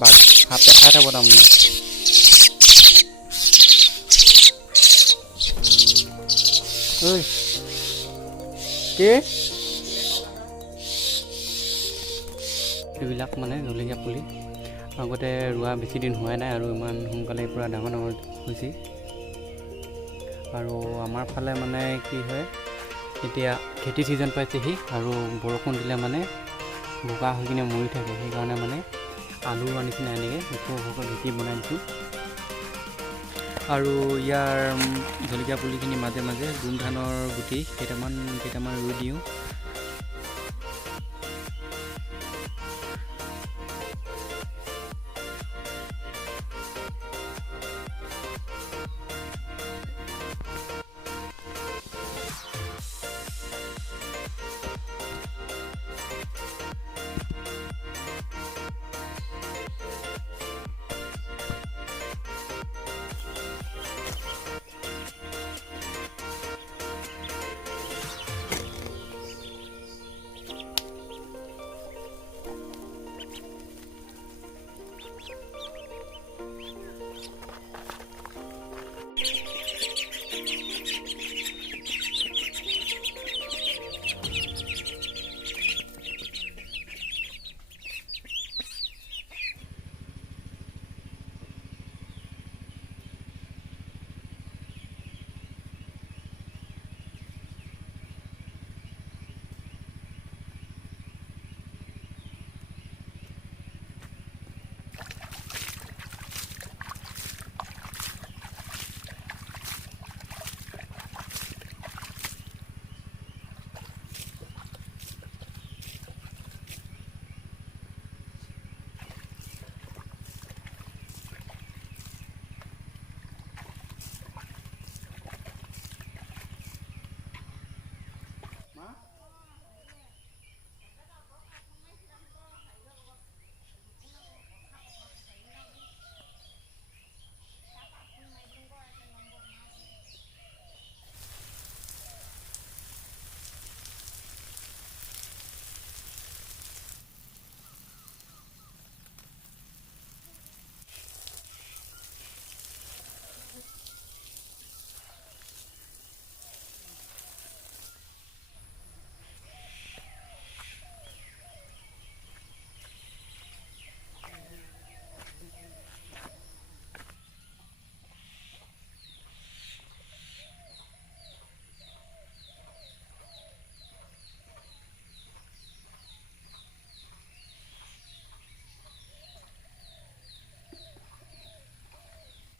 বাঘ সাপে খাই থাকোঁ তাৰমানে। ঐ কি এইবিলাক মানে জলকীয়া পুলি আগতে ৰোৱা বেছি দিন হোৱাই নাই আৰু ইমান সোনকালে পূৰা ডাঙৰ ডাঙৰ হৈছে। আৰু আমাৰ ফালে মানে কি হয়, এতিয়া খেতি ছিজন পাইছেহি আৰু বৰষুণ দিলে মানে বোকা হৈ কিনে মৰি থাকে। সেইকাৰণে মানে আলুৰ নিচিনা এনেকৈ ওখ ওখকৈ ভেটি বনাই দিছোঁ। আৰু ইয়াৰ জলকীয়া পুলিখিনি মাজে মাজে গোমধানৰ গুটি কেইটামান ৰুই দিওঁ।